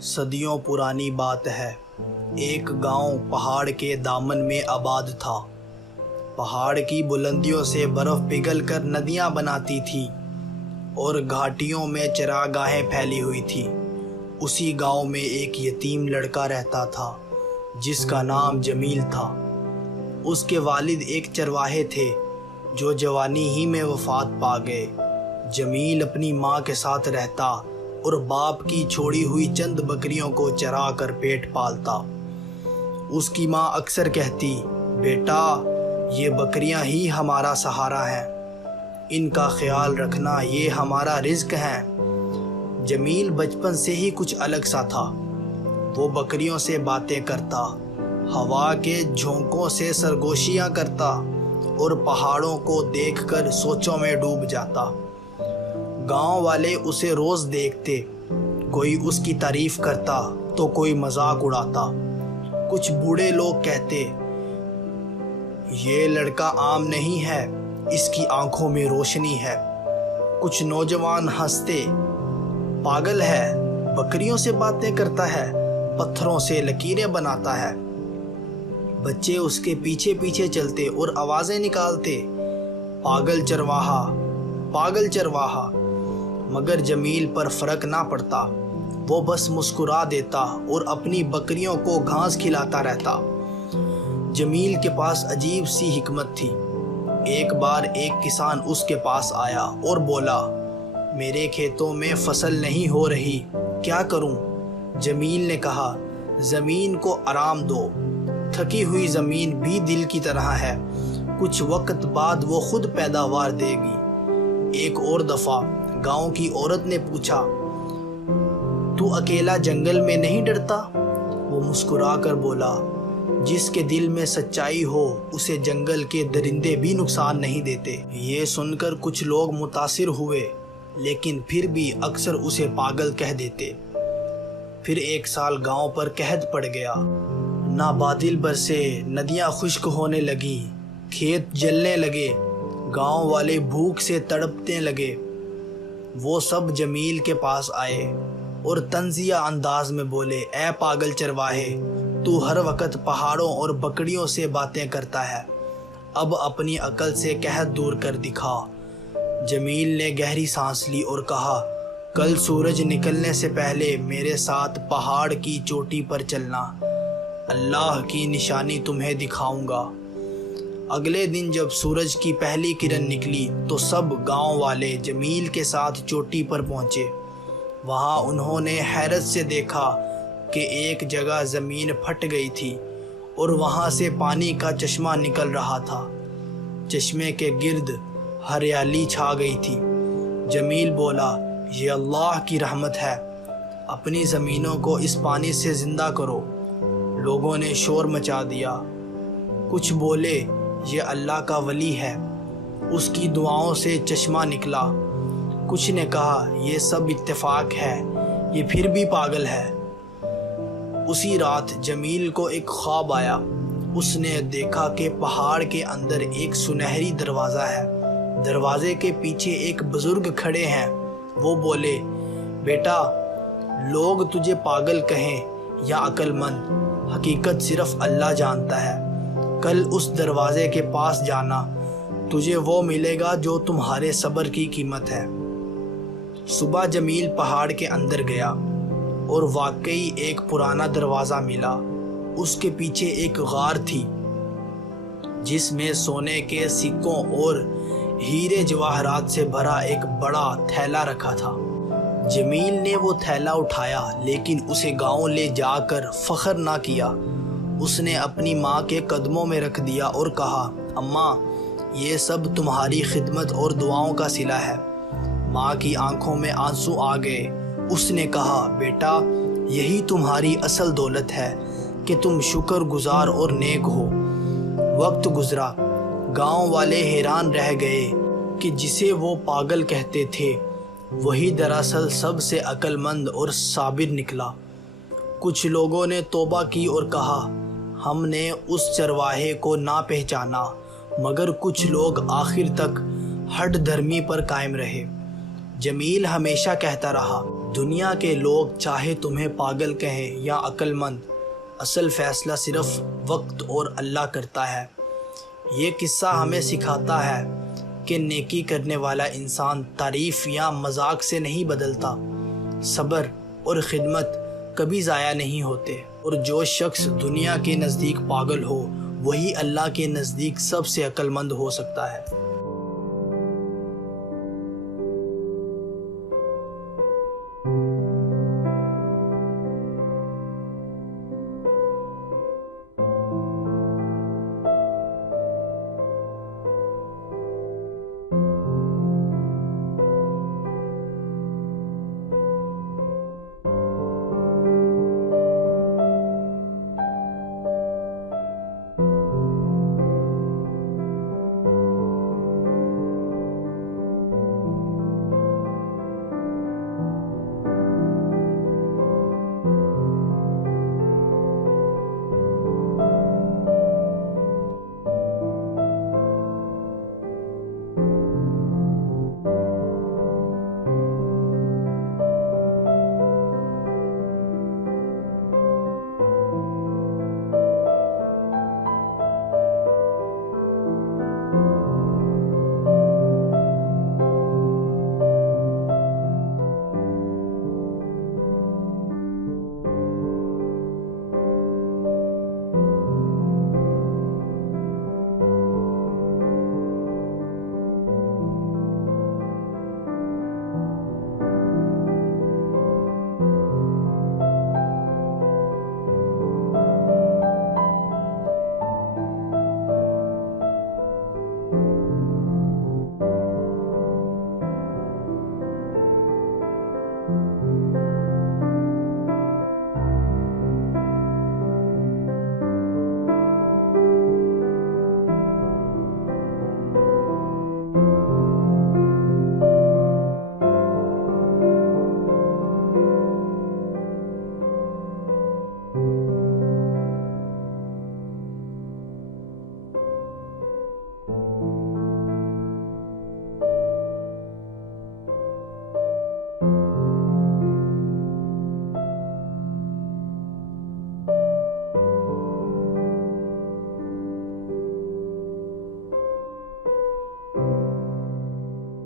صدیوں پرانی بات ہے، ایک گاؤں پہاڑ کے دامن میں آباد تھا۔ پہاڑ کی بلندیوں سے برف پگھل کر ندیاں بناتی تھی اور گھاٹیوں میں چراگاہیں پھیلی ہوئی تھی۔ اسی گاؤں میں ایک یتیم لڑکا رہتا تھا جس کا نام جمیل تھا۔ اس کے والد ایک چرواہے تھے جو جوانی ہی میں وفات پا گئے۔ جمیل اپنی ماں کے ساتھ رہتا اور باپ کی چھوڑی ہوئی چند بکریوں کو چرا کر پیٹ پالتا۔ اس کی ماں اکثر کہتی، بیٹا یہ بکریاں ہی ہمارا سہارا ہیں، ان کا خیال رکھنا، یہ ہمارا رزق ہے۔ جمیل بچپن سے ہی کچھ الگ سا تھا۔ وہ بکریوں سے باتیں کرتا، ہوا کے جھونکوں سے سرگوشیاں کرتا اور پہاڑوں کو دیکھ کر سوچوں میں ڈوب جاتا۔ گاؤں والے اسے روز دیکھتے، کوئی اس کی تعریف کرتا تو کوئی مذاق اڑاتا۔ کچھ بوڑھے لوگ کہتے، یہ لڑکا عام نہیں ہے، اس کی آنکھوں میں روشنی ہے۔ کچھ نوجوان ہنستے، پاگل ہے، بکریوں سے باتیں کرتا ہے، پتھروں سے لکیریں بناتا ہے۔ بچے اس کے پیچھے پیچھے چلتے اور آوازیں نکالتے، پاگل چرواہا، پاگل چرواہا۔ مگر جمیل پر فرق نہ پڑتا، وہ بس مسکرا دیتا اور اپنی بکریوں کو گھاس کھلاتا رہتا۔ جمیل کے پاس عجیب سی حکمت تھی۔ ایک بار ایک کسان اس کے پاس آیا اور بولا، میرے کھیتوں میں فصل نہیں ہو رہی، کیا کروں؟ جمیل نے کہا، زمین کو آرام دو، تھکی ہوئی زمین بھی دل کی طرح ہے، کچھ وقت بعد وہ خود پیداوار دے گی۔ ایک اور دفعہ گاؤں کی عورت نے پوچھا، تو اکیلا جنگل میں نہیں ڈرتا؟ وہ مسکرا کر بولا، جس کے دل میں سچائی ہو اسے جنگل کے درندے بھی نقصان نہیں دیتے۔ یہ سن کر کچھ لوگ متاثر ہوئے، لیکن پھر بھی اکثر اسے پاگل کہہ دیتے۔ پھر ایک سال گاؤں پر قحط پڑ گیا، نہ بادل برسے، ندیاں خشک ہونے لگی، کھیت جلنے لگے، گاؤں والے بھوک سے تڑپنے لگے۔ وہ سب جمیل کے پاس آئے اور طنزیہ انداز میں بولے، اے پاگل چرواہے، تو ہر وقت پہاڑوں اور بکریوں سے باتیں کرتا ہے، اب اپنی عقل سے قحط دور کر دکھا۔ جمیل نے گہری سانس لی اور کہا، کل سورج نکلنے سے پہلے میرے ساتھ پہاڑ کی چوٹی پر چلنا، اللہ کی نشانی تمہیں دکھاؤں گا۔ اگلے دن جب سورج کی پہلی کرن نکلی تو سب گاؤں والے جمیل کے ساتھ چوٹی پر پہنچے۔ وہاں انہوں نے حیرت سے دیکھا کہ ایک جگہ زمین پھٹ گئی تھی اور وہاں سے پانی کا چشمہ نکل رہا تھا۔ چشمے کے گرد ہریالی چھا گئی تھی۔ جمیل بولا، یہ اللہ کی رحمت ہے، اپنی زمینوں کو اس پانی سے زندہ کرو۔ لوگوں نے شور مچا دیا، کچھ بولے، یہ اللہ کا ولی ہے، اس کی دعاؤں سے چشمہ نکلا۔ کچھ نے کہا، یہ سب اتفاق ہے، یہ پھر بھی پاگل ہے۔ اسی رات جمیل کو ایک خواب آیا۔ اس نے دیکھا کہ پہاڑ کے اندر ایک سنہری دروازہ ہے، دروازے کے پیچھے ایک بزرگ کھڑے ہیں۔ وہ بولے، بیٹا لوگ تجھے پاگل کہیں یا عقل مند، حقیقت صرف اللہ جانتا ہے۔ کل اس دروازے کے پاس جانا، تجھے وہ ملے گا جو تمہارے صبر کی قیمت ہے۔ صبح جمیل پہاڑ کے اندر گیا اور واقعی ایک پرانا دروازہ ملا۔ اس کے پیچھے ایک غار تھی جس میں سونے کے سکوں اور ہیرے جواہرات سے بھرا ایک بڑا تھیلا رکھا تھا۔ جمیل نے وہ تھیلا اٹھایا لیکن اسے گاؤں لے جا کر فخر نہ کیا۔ اس نے اپنی ماں کے قدموں میں رکھ دیا اور کہا، اماں یہ سب تمہاری خدمت اور دعاؤں کا صلہ ہے۔ ماں کی آنکھوں میں آنسو آ گئے۔ اس نے کہا، بیٹا یہی تمہاری اصل دولت ہے کہ تم شکر گزار اور نیک ہو۔ وقت گزرا، گاؤں والے حیران رہ گئے کہ جسے وہ پاگل کہتے تھے وہی دراصل سب سے عقل مند اور صابر نکلا۔ کچھ لوگوں نے توبہ کی اور کہا، ہم نے اس چرواہے کو نہ پہچانا، مگر کچھ لوگ آخر تک ہٹ دھرمی پر قائم رہے۔ جمیل ہمیشہ کہتا رہا، دنیا کے لوگ چاہے تمہیں پاگل کہیں یا عقل مند، اصل فیصلہ صرف وقت اور اللہ کرتا ہے۔ یہ قصہ ہمیں سکھاتا ہے کہ نیکی کرنے والا انسان تعریف یا مذاق سے نہیں بدلتا۔ صبر اور خدمت کبھی ضائع نہیں ہوتے، اور جو شخص دنیا کے نزدیک پاگل ہو وہی اللہ کے نزدیک سب سے عقل مند ہو سکتا ہے۔